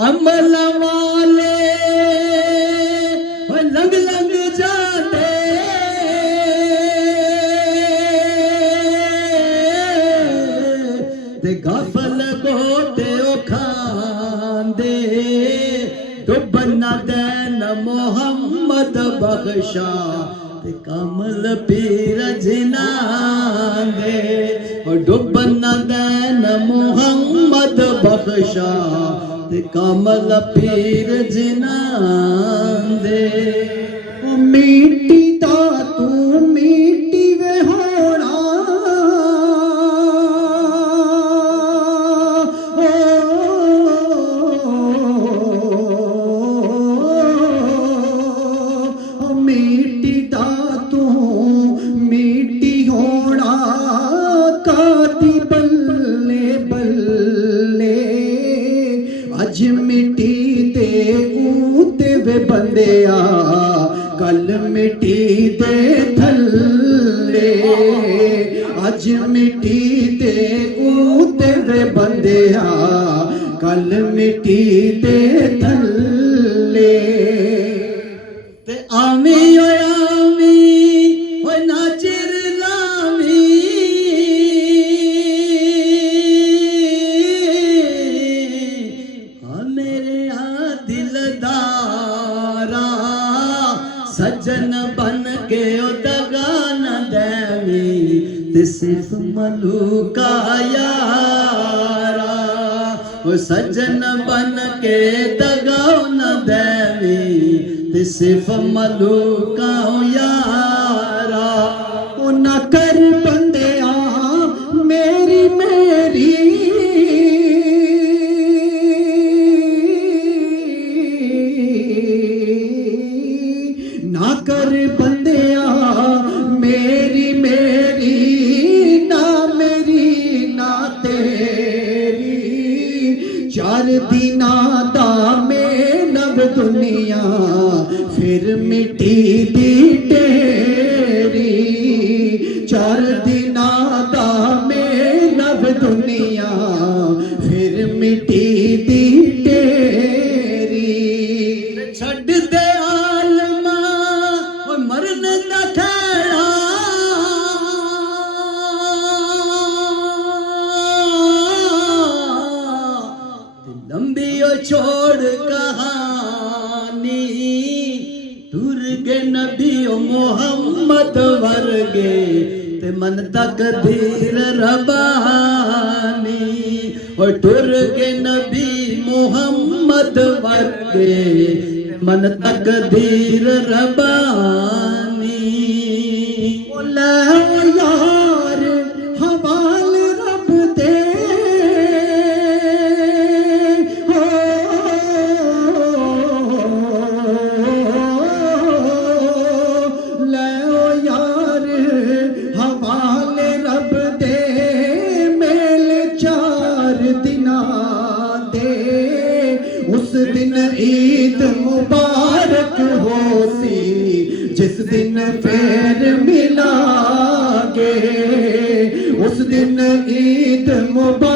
अमल वाले लग लग जाते ते गफल गोते खांदे डुबन दैन मोहम्मद बख्शा ते कमल पीर जिनांदे डुबन दैन मोहम्मद बख्शा ते कमल पीर जिनांदे मिट्टी दा तू मिट्टी वे होना मिट्टी दा तू मिट्टी होना कादी बल्ले बल्ले अज मिट्टी ते ऊते वे बंदिया कल मिट्टी दे थल्ले अज मिट्टी दे ऊते वे बंदिया कल मिट्टी दे थल्ले ते आमी ओए नाचिर लामी मेरे दिलदारा सज्जन बन के दगा न देवी ते सिर्फ मलूका यारा वो सज्जन बन के दगा न देवी ते सिर्फ मलूका यारा ओ न कर बंदिया मेरी मेरी ना कर बंदिया मेरी मेरी ना मेरी ना तेरी चार दिना दा में नव दुनिया फिर मिट्टी दी टेरी चार दिना दा में नव दुनिया फिर मिट्टी दी टेरी छड़ दे आलमा मरन दा खेड़ा लंबी छोड़ कहानी टूर के नबी मोहम्मद वर्गे ते मन तकदीर रबानी और टूर के नबी मोहम्मद वर्गे मन तकदीर रबानी बोले यार हवाल रब दे ले यार हवाल रब दे मेल चार दिना दे उस दिन ईद मुबारक होसी जिस दिन फिर मिलागे उस दिन ईद मुबारक